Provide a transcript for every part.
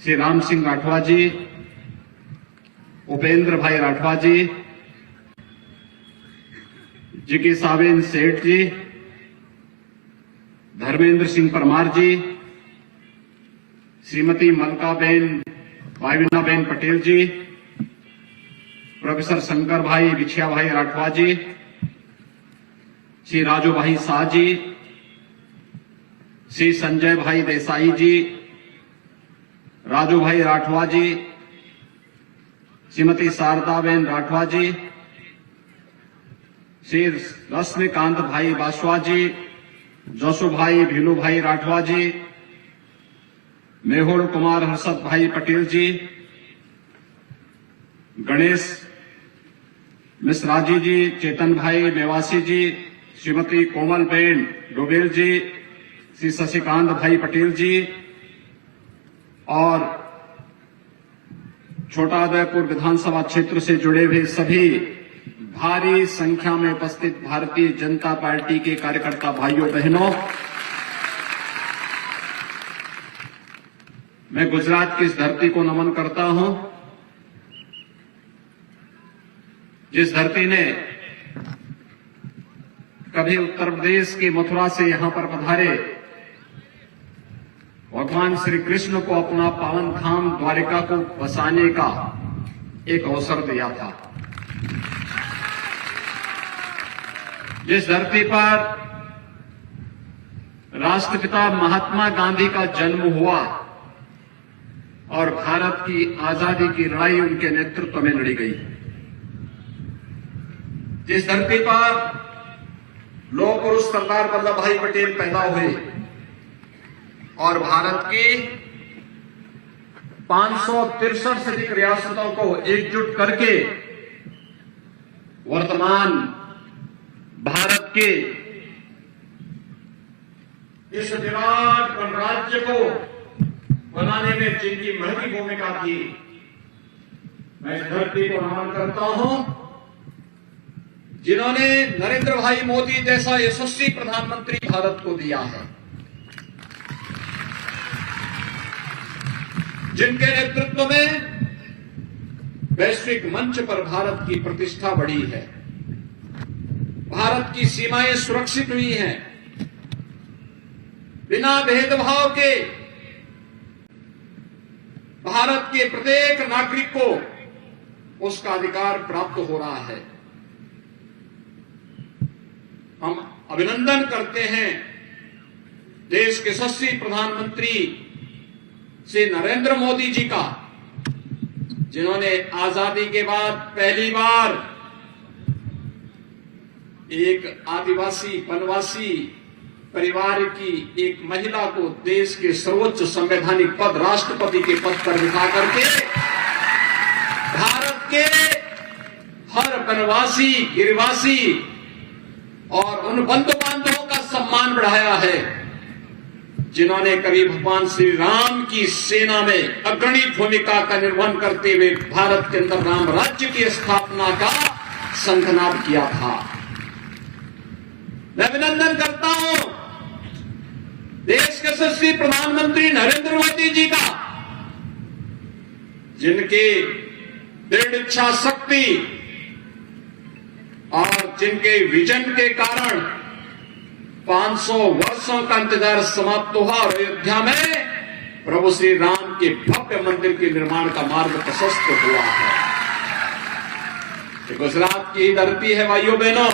श्री राम सिंह राठवा जी, उपेंद्र भाई राठवा जी, जिकीसाबेन सेठ जी, धर्मेंद्र सिंह परमार जी, श्रीमती मलकाबेन भाईविनाबेन पटेल जी, प्रोफेसर शंकर भाई बिछिया भाई राठवा जी, श्री राजू भाई शाह जी, श्री संजय भाई देसाई जी, राजू भाई राठवा जी, श्रीमती शारदाबेन राठवा जी, श्री रश्मिकांत भाई बासवा जी, जोशु भाई भीलू भाई राठवा जी, मेहुल कुमार हर्षद भाई पटेल जी, गणेश मिश्राजी जी, चेतन भाई मेवासी जी, श्रीमती कोमलबेन डोबेल जी, श्री शशिकांत भाई पटेल जी और छोटा उदयपुर विधानसभा क्षेत्र से जुड़े हुए सभी भारी संख्या में उपस्थित भारतीय जनता पार्टी के कार्यकर्ता भाइयों बहनों, मैं गुजरात की इस धरती को नमन करता हूं, जिस धरती ने कभी उत्तर प्रदेश की मथुरा से यहां पर पधारे भगवान श्री कृष्ण को अपना पावन धाम द्वारिका को बसाने का एक अवसर दिया था, जिस धरती पर राष्ट्रपिता महात्मा गांधी का जन्म हुआ और भारत की आजादी की लड़ाई उनके नेतृत्व में लड़ी गई, जिस धरती पर लौह पुरुष सरदार वल्लभ भाई पटेल पैदा हुए और भारत की 563 से अधिक रियासतों को एकजुट करके वर्तमान भारत के इस विराट गणराज्य को बनाने में जिनकी महती भूमिका थी, मैं इस धरती को नमन करता हूं, जिन्होंने नरेंद्र भाई मोदी जैसा यशस्वी प्रधानमंत्री भारत को दिया है, जिनके नेतृत्व में वैश्विक मंच पर भारत की प्रतिष्ठा बढ़ी है, भारत की सीमाएं सुरक्षित हुई हैं, बिना भेदभाव के भारत के प्रत्येक नागरिक को उसका अधिकार प्राप्त हो रहा है। हम अभिनंदन करते हैं देश के यशस्वी प्रधानमंत्री श्री नरेंद्र मोदी जी का, जिन्होंने आजादी के बाद पहली बार एक आदिवासी वनवासी परिवार की एक महिला को देश के सर्वोच्च संवैधानिक पद राष्ट्रपति के पद पर बिठा करके भारत के हर वनवासी गिरिवासी और उन बंधु बांधवों का सम्मान बढ़ाया है, जिन्होंने कभी भगवान श्री राम की सेना में अग्रणी भूमिका का निर्वहन करते हुए भारत के अंदर राम राज्य की स्थापना का शंखनाद किया था। मैं अभिनंदन करता हूं देश के यशस्वी प्रधानमंत्री नरेंद्र मोदी जी का, जिनकी दृढ़ इच्छा शक्ति और जिनके विजन के कारण 500 वर्षों का इंतजार समाप्त हुआ और अयोध्या में प्रभु श्री राम के भव्य मंदिर के निर्माण का मार्ग प्रशस्त हुआ है। गुजरात की धरती है भाइयों बहनों,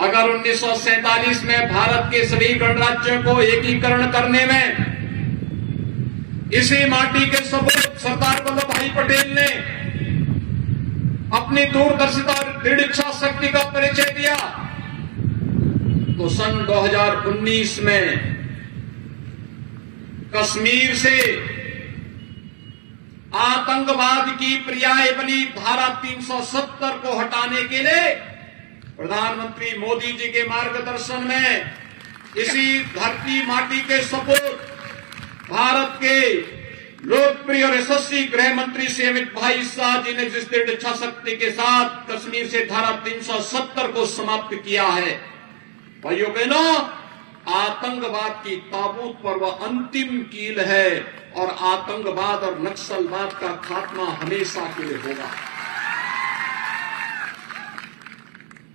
अगर 1947 में भारत के सभी गणराज्यों को एकीकरण करने में इसी माटी के सपूत सरदार वल्लभ भाई पटेल ने अपनी दूरदर्शिता और दृढ़ इच्छा शक्ति का परिचय दिया, तो सन 2019 में कश्मीर से आतंकवाद की पर्याय बनी धारा 370 को हटाने के लिए प्रधानमंत्री मोदी जी के मार्गदर्शन में इसी धरती माटी के सपूत भारत के लोकप्रिय और यशस्वी गृह मंत्री श्री अमित भाई शाह जी ने जिस दृढ़ इच्छा शक्ति के साथ कश्मीर से धारा 370 को समाप्त किया है, भाइयों बहनों, आतंकवाद की ताबूत पर वह अंतिम कील है और आतंकवाद और नक्सलवाद का खात्मा हमेशा के लिए होगा।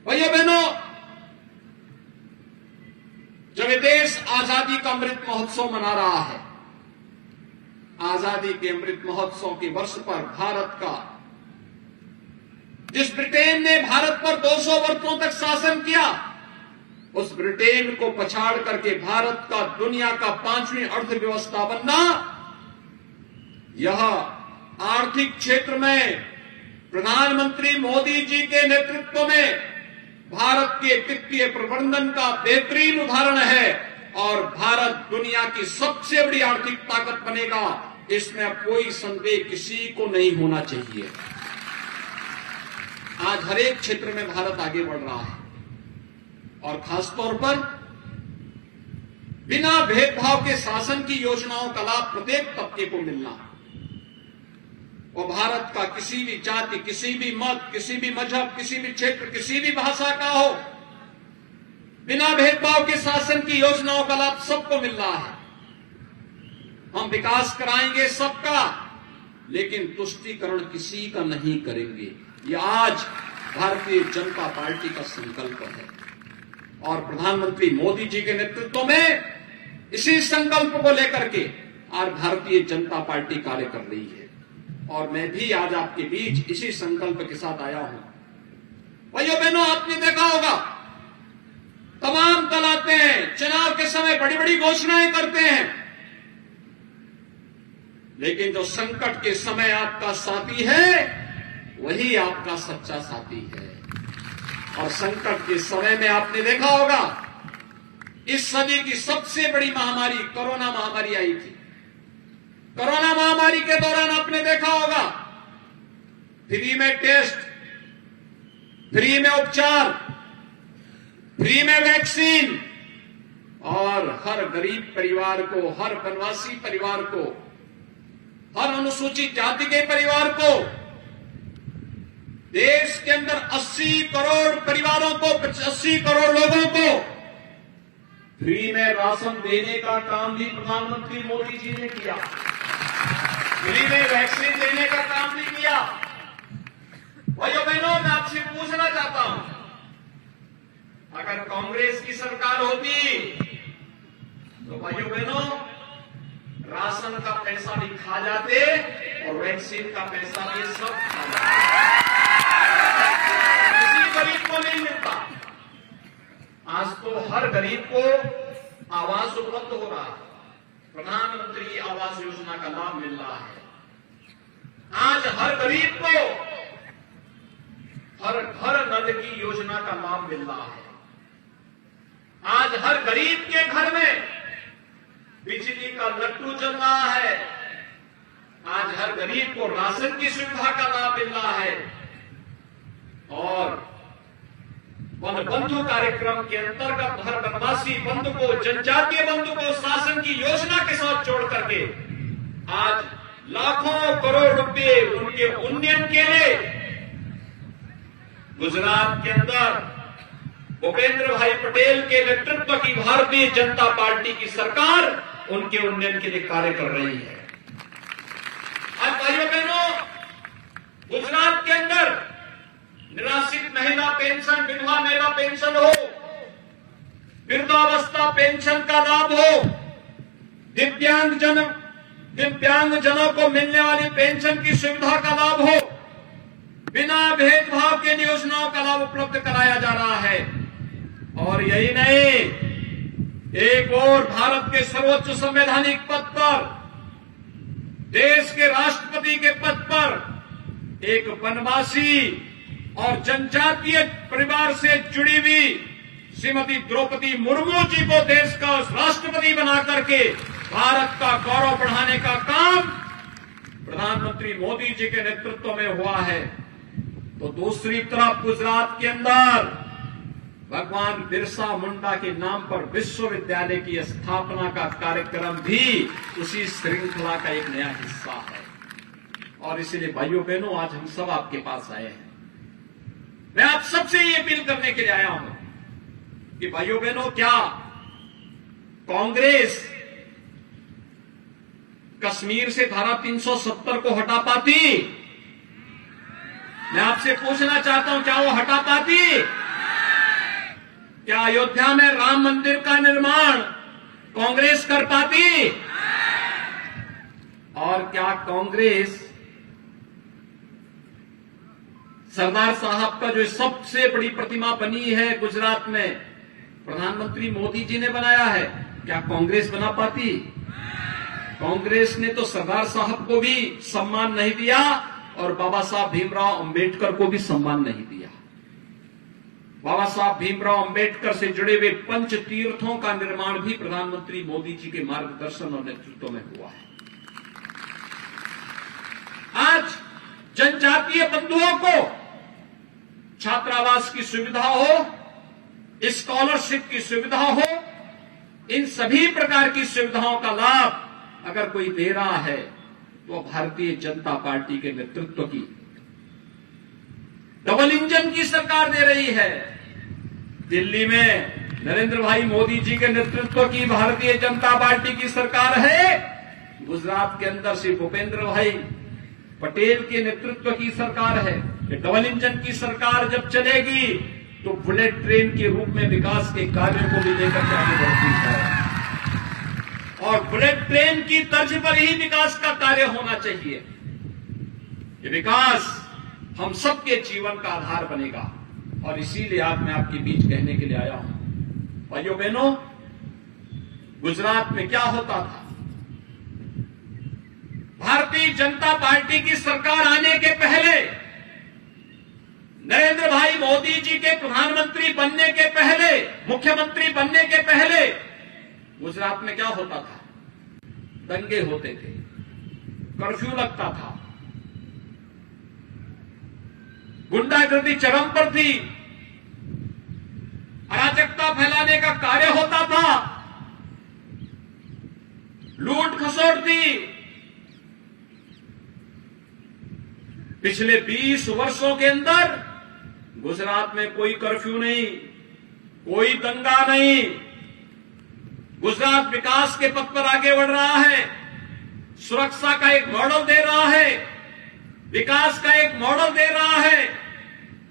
भाइयों बहनों, जब ये देश आजादी का अमृत महोत्सव मना रहा है, आजादी के अमृत महोत्सव के वर्ष पर भारत का, जिस ब्रिटेन ने भारत पर 200 वर्षों तक शासन किया, उस ब्रिटेन को पछाड़ करके भारत का दुनिया का 5वीं अर्थव्यवस्था बनना, यह आर्थिक क्षेत्र में प्रधानमंत्री मोदी जी के नेतृत्व में भारत के वित्तीय प्रबंधन का बेहतरीन उदाहरण है और भारत दुनिया की सबसे बड़ी आर्थिक ताकत बनेगा, इसमें अब कोई संदेह किसी को नहीं होना चाहिए। आज हर एक क्षेत्र में भारत आगे बढ़ रहा है और खासतौर पर बिना भेदभाव के शासन की योजनाओं का लाभ प्रत्येक तबके को मिलना, वो भारत का किसी भी जाति, किसी भी मत, किसी भी मजहब, किसी भी क्षेत्र, किसी भी भाषा का हो, बिना भेदभाव के शासन की योजनाओं का लाभ सबको मिल रहा है। हम विकास कराएंगे सबका, लेकिन तुष्टीकरण किसी का नहीं करेंगे। ये आज भारतीय जनता पार्टी का संकल्प है और प्रधानमंत्री मोदी जी के नेतृत्व में इसी संकल्प को लेकर के आज भारतीय जनता पार्टी कार्य कर रही है और मैं भी आज आपके बीच इसी संकल्प के साथ आया हूं। भाइयों बहनों, आपने देखा होगा तमाम दल आते हैं, चुनाव के समय बड़ी बड़ी घोषणाएं करते हैं, लेकिन जो संकट के समय आपका साथी है वही आपका सच्चा साथी है। और संकट के समय में आपने देखा होगा इस सदी की सबसे बड़ी महामारी कोरोना महामारी आई थी। कोरोना महामारी के दौरान आपने देखा होगा फ्री में टेस्ट, फ्री में उपचार, फ्री में वैक्सीन और हर गरीब परिवार को, हर वनवासी परिवार को, हर अनुसूचित जाति के परिवार को, देश के अंदर 80 करोड़ परिवारों को, 80 करोड़ लोगों को फ्री में राशन देने का काम भी प्रधानमंत्री मोदी जी ने किया। फ्री में वैक्सीन देने का काम भी किया। भाइयों बहनों, मैं आपसे पूछना चाहता हूं, अगर कांग्रेस की सरकार होती तो भाइयों बहनों राशन का पैसा भी खा जाते और वैक्सीन का पैसा भी सब खा जाते, किसी गरीब को नहीं मिलता। आज तो हर गरीब को आवास उपलब्ध हो रहा है, प्रधानमंत्री आवास योजना का लाभ मिल रहा है। आज हर गरीब को हर घर नल की योजना का लाभ मिल रहा है। आज हर गरीब के घर में बिजली का लट्टू चल रहा है। आज हर गरीब को राशन की सुविधा का लाभ मिल रहा है और वन बंधु कार्यक्रम के अंतर्गत हर वनवासी बंधु को, जनजातीय बंधु को शासन की योजना के साथ जोड़ करके आज लाखों करोड़ रुपए उनके उन्नयन के लिए गुजरात के अंदर भूपेंद्र भाई पटेल के नेतृत्व की भारतीय जनता पार्टी की सरकार उनके उन्नयन के लिए कार्य कर रही है। आज भाइयों बहनों, गुजरात के अंदर निराश्रित महिला पेंशन, विधवा महिला पेंशन हो, वृद्धावस्था पेंशन का लाभ हो, दिव्यांगजनों को मिलने वाली पेंशन की सुविधा का लाभ हो, बिना भेदभाव के योजनाओं का लाभ उपलब्ध कराया जा रहा है। और यही नहीं, एक और भारत के सर्वोच्च संवैधानिक पद पर, देश के राष्ट्रपति के पद पर एक वनवासी और जनजातीय परिवार से जुड़ी हुई श्रीमती द्रौपदी मुर्मू जी को देश का राष्ट्रपति बना करके भारत का गौरव बढ़ाने का काम प्रधानमंत्री मोदी जी के नेतृत्व में हुआ है। तो दूसरी तरफ गुजरात के अंदर भगवान बिरसा मुंडा के नाम पर विश्वविद्यालय की स्थापना का कार्यक्रम भी उसी श्रृंखला का एक नया हिस्सा है। और इसलिए भाइयों बहनों, आज हम सब आपके पास आए हैं। मैं आप सबसे ये अपील करने के लिए आया हूं कि भाइयों बहनों, क्या कांग्रेस कश्मीर से धारा 370 को हटा पाती? मैं आपसे पूछना चाहता हूं, क्या वो हटा पाती? क्या अयोध्या में राम मंदिर का निर्माण कांग्रेस कर पाती? और क्या कांग्रेस सरदार साहब का जो सबसे बड़ी प्रतिमा बनी है गुजरात में, प्रधानमंत्री मोदी जी ने बनाया है, क्या कांग्रेस बना पाती? कांग्रेस ने तो सरदार साहब को भी सम्मान नहीं दिया और बाबा साहब भीमराव अंबेडकर को भी सम्मान नहीं दिया। बाबा साहब भीमराव अंबेडकर से जुड़े हुए पंच तीर्थों का निर्माण भी प्रधानमंत्री मोदी जी के मार्गदर्शन और नेतृत्व में हुआ है। आज जनजातीय बंधुओं को छात्रावास की सुविधा हो, स्कॉलरशिप की सुविधा हो, इन सभी प्रकार की सुविधाओं का लाभ अगर कोई दे रहा है तो भारतीय जनता पार्टी के नेतृत्व की डबल इंजन की सरकार दे रही है। दिल्ली में नरेंद्र भाई मोदी जी के नेतृत्व की भारतीय जनता पार्टी की सरकार है। गुजरात के अंदर श्री भूपेंद्र भाई पटेल के नेतृत्व की सरकार है। ये डबल इंजन की सरकार जब चलेगी तो बुलेट ट्रेन के रूप में विकास के कार्यों को भी लेकर के आगे बढ़ती है और बुलेट ट्रेन की तर्ज पर ही विकास का कार्य होना चाहिए। ये विकास हम सबके जीवन का आधार बनेगा और इसीलिए आज मैं आपके बीच कहने के लिए आया हूं। भाइयों बहनों, गुजरात में क्या होता था? भारतीय जनता पार्टी की सरकार आने के पहले, नरेंद्र भाई मोदी जी के प्रधानमंत्री बनने के पहले, मुख्यमंत्री बनने के पहले गुजरात में क्या होता था? दंगे होते थे, कर्फ्यू लगता था, गुंडागर्दी चरम पर थी, अराजकता फैलाने का कार्य होता था, लूट खसोट थी। पिछले 20 वर्षों के अंदर गुजरात में कोई कर्फ्यू नहीं, कोई दंगा नहीं। गुजरात विकास के पथ पर आगे बढ़ रहा है, सुरक्षा का एक मॉडल दे रहा है, विकास का एक मॉडल दे रहा है,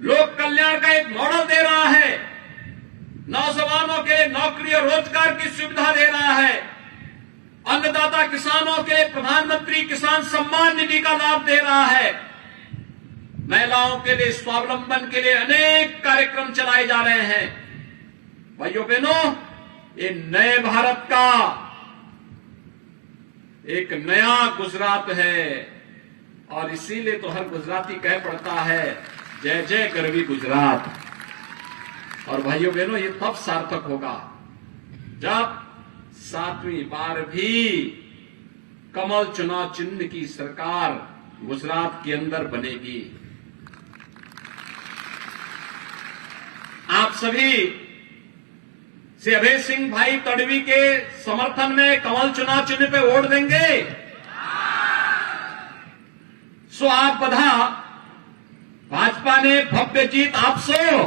लोक कल्याण का एक मॉडल दे रहा है, नौजवानों के लिए नौकरी और रोजगार की सुविधा दे रहा है, अन्नदाता किसानों के लिए प्रधानमंत्री किसान सम्मान निधि का लाभ दे रहा है, महिलाओं के लिए स्वावलंबन के लिए अनेक कार्यक्रम चलाए जा रहे हैं। भाइयों बहनों, ये नए भारत का एक नया गुजरात है और इसीलिए तो हर गुजराती कह पड़ता है, जय जय गरवी गुजरात। और भाइयों बहनों, ये तब सार्थक होगा जब 7वीं बार भी कमल चुनाव चिन्ह की सरकार गुजरात के अंदर बनेगी। आप सभी से अभय सिंह भाई तड़वी के समर्थन में कमल चुनाव चिन्ह पे वोट देंगे? सो आप बधा, भाजपा ने भव्य जीत आपसो,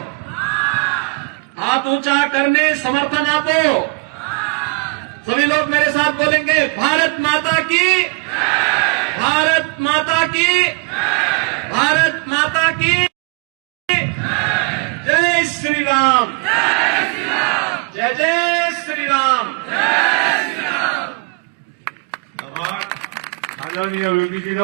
हाथ ऊंचा करने समर्थन आपो। सभी लोग मेरे साथ बोलेंगे, भारत माता की, भारत माता की, भारत माता की, जय श्री राम, जय जय श्री राम। आदरणीय वीपीजी